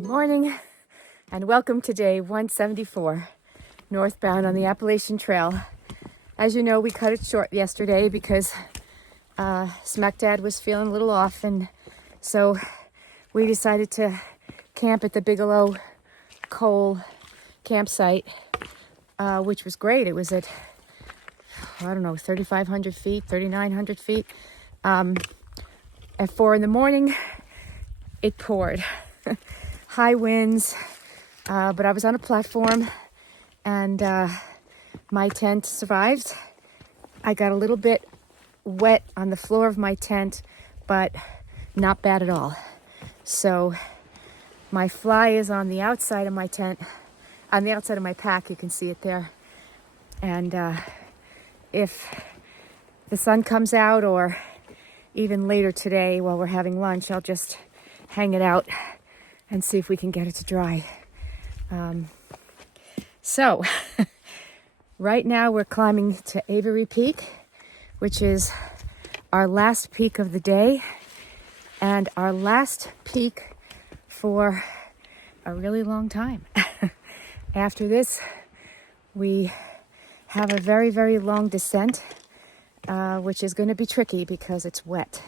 Good morning and welcome to day 174 northbound on the Appalachian Trail. As you know, we cut it short yesterday because Smack Dad was feeling a little off, and so we decided to camp at the Bigelow Col campsite, which was great. It was at, I don't know, 3,500 feet, 3,900 feet. At 4 in the morning, it poured. High winds, but I was on a platform and my tent survived. I got a little bit wet on the floor of my tent, but not bad at all. So my fly is on the outside of my tent, on the outside of my pack. You can see it there. And if the sun comes out, or even later today while we're having lunch, I'll just hang it out and see if we can get it to dry. So right now we're climbing to Avery Peak, which is our last peak of the day and our last peak for a really long time. After this, we have a very, very long descent, which is going to be tricky because it's wet.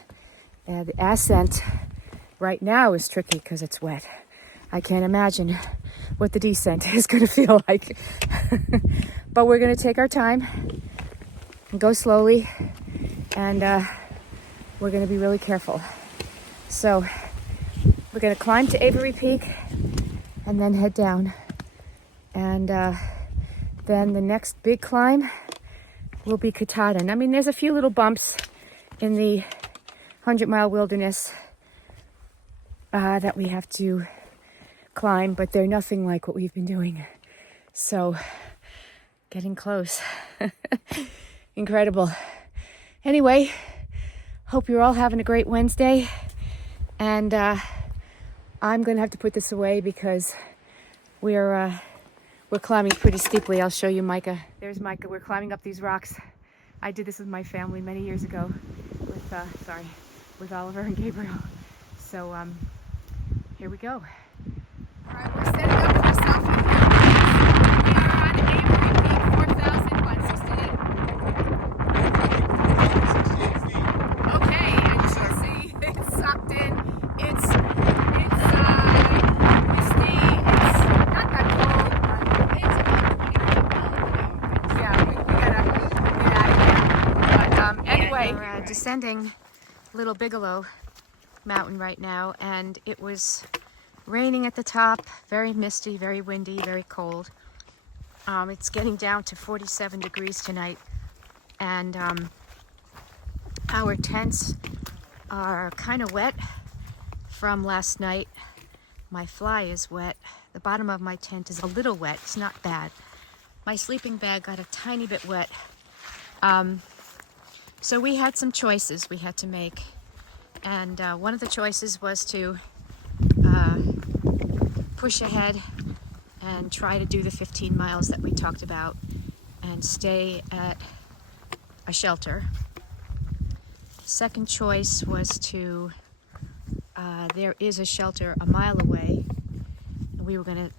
The ascent right now is tricky because it's wet. I can't imagine what the descent is going to feel like. But we're going to take our time and go slowly, and we're going to be really careful. So we're going to climb to Avery Peak and then head down. And then the next big climb will be Katahdin. I mean, there's a few little bumps in the 100-mile wilderness that we have to climb, but they're nothing like what we've been doing. So getting close. Incredible. Anyway, hope you're all having a great Wednesday, and I'm gonna have to put this away because we're climbing pretty steeply. I'll show you Micah. There's Micah. We're climbing up these rocks. I did this with my family many years ago with Oliver and Gabriel. So here we go. All right, we're setting up for a selfie. We are on Avery Peak, 4,168. Okay, and you can see it's sucked in. It's misty. It's not that cold, but it's about 20 Yeah, we gotta get out of here. But anyway, we're descending Little Bigelow Mountain right now, and it was raining at the top, very misty, very windy, very cold. It's getting down to 47 degrees tonight, and our tents are kind of wet from last night. My fly is wet. The bottom of my tent is a little wet. It's not bad. My sleeping bag got a tiny bit wet. So we had some choices we had to make, and one of the choices was to push ahead and try to do the 15 miles that we talked about and stay at a shelter. Second choice was to, there is a shelter a mile away, and we were going to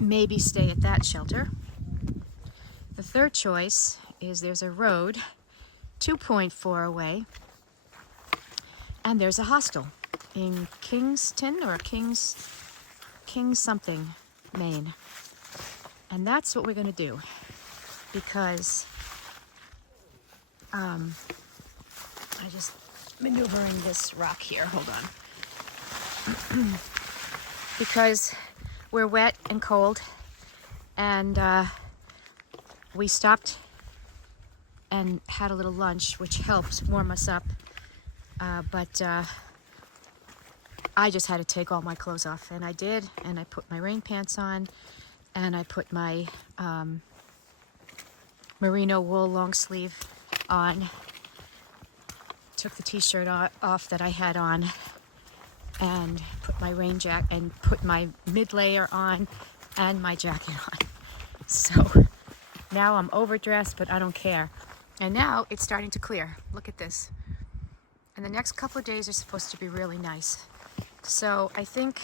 maybe stay at that shelter. The third choice is there's a road 2.4 away, and there's a hostel in Kingston or Kings something, Maine. And that's what we're going to do, because I just maneuvering this rock here. Hold on. Because we're wet and cold, and we stopped and had a little lunch, which helped warm us up. But I just had to take all my clothes off, and I did, and I put my rain pants on, and I put my merino wool long sleeve on, took the t-shirt off that I had on, and put my rain jacket, and put my mid-layer on, and my jacket on. So now I'm overdressed, but I don't care. And now it's starting to clear. Look at this. And the next couple of days are supposed to be really nice. So I think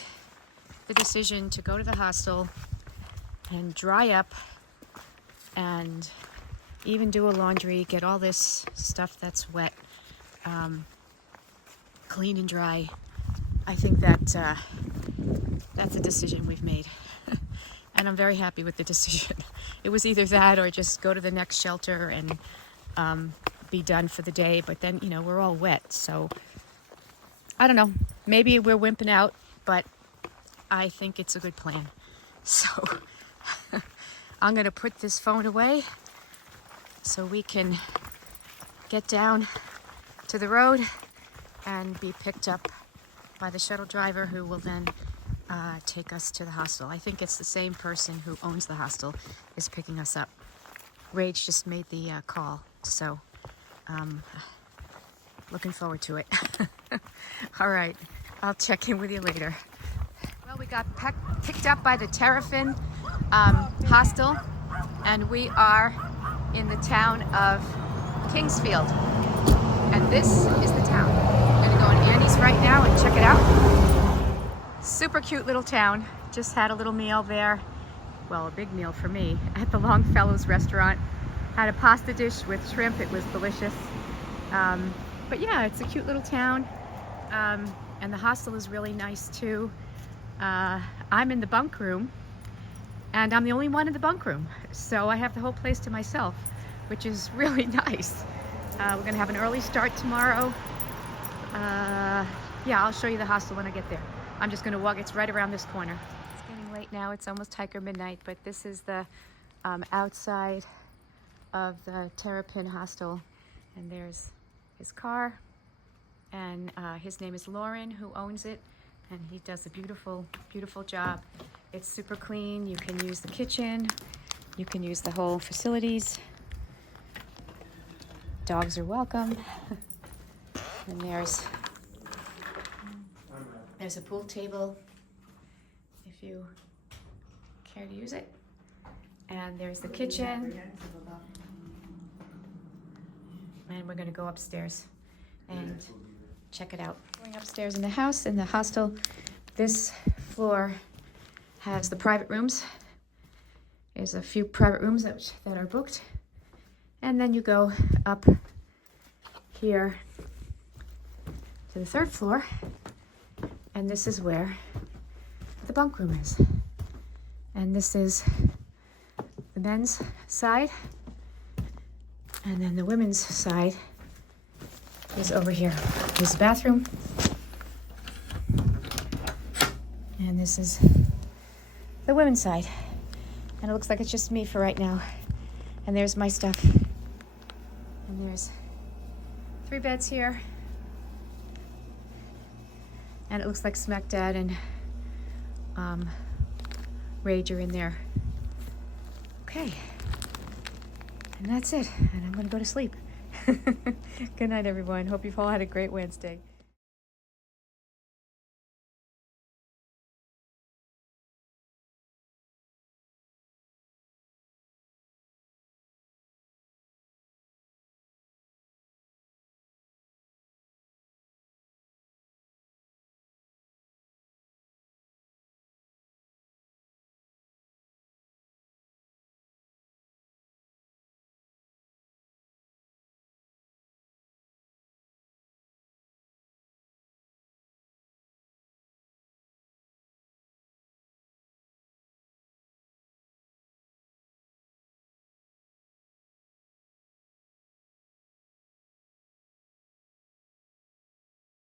the decision to go to the hostel and dry up and even do a laundry, get all this stuff that's wet clean and dry. I think that that's a decision we've made. And I'm very happy with the decision. It was either that or just go to the next shelter and be done for the day. But then, you know, we're all wet. So I don't know. Maybe we're wimping out, but I think it's a good plan. So I'm going to put this phone away so we can get down to the road and be picked up by the shuttle driver, who will then take us to the hostel. I think it's the same person who owns the hostel is picking us up. Rage just made the call, so looking forward to it. All right, I'll check in with you later. Well, we got picked up by the Terrafin Hostel, and we are in the town of Kingsfield, and this is the town. I'm gonna go in Annie's right now and check it out. Super cute little town. Just had a little meal there. Well, a big meal for me at the Longfellow's restaurant. Had a pasta dish with shrimp. It was delicious. But yeah, it's a cute little town. And the hostel is really nice too. I'm in the bunk room, and I'm the only one in the bunk room. So I have the whole place to myself, which is really nice. We're gonna have an early start tomorrow. Yeah, I'll show you the hostel when I get there. I'm just gonna walk, it's right around this corner. It's getting late now, it's almost hiker midnight, but this is the outside of the Terrapin Hostel, and there's his car, and his name is Lauren, who owns it, and he does a beautiful, beautiful job. It's super clean. You can use the kitchen, you can use the whole facilities. Dogs are welcome. And there's a pool table if you care to use it. And there's the kitchen. And we're gonna go upstairs and check it out. Going upstairs in the house, in the hostel, this floor has the private rooms. There's a few private rooms that are booked. And then you go up here to the third floor, and this is where the bunk room is. And this is the men's side, and then the women's side is over here. Here's the bathroom, and this is the women's side. And it looks like it's just me for right now. And there's my stuff. And there's 3 beds here. And it looks like Smack Dad and Rage are in there. Okay. And that's it. And I'm gonna go to sleep. Good night, everyone. Hope you've all had a great Wednesday.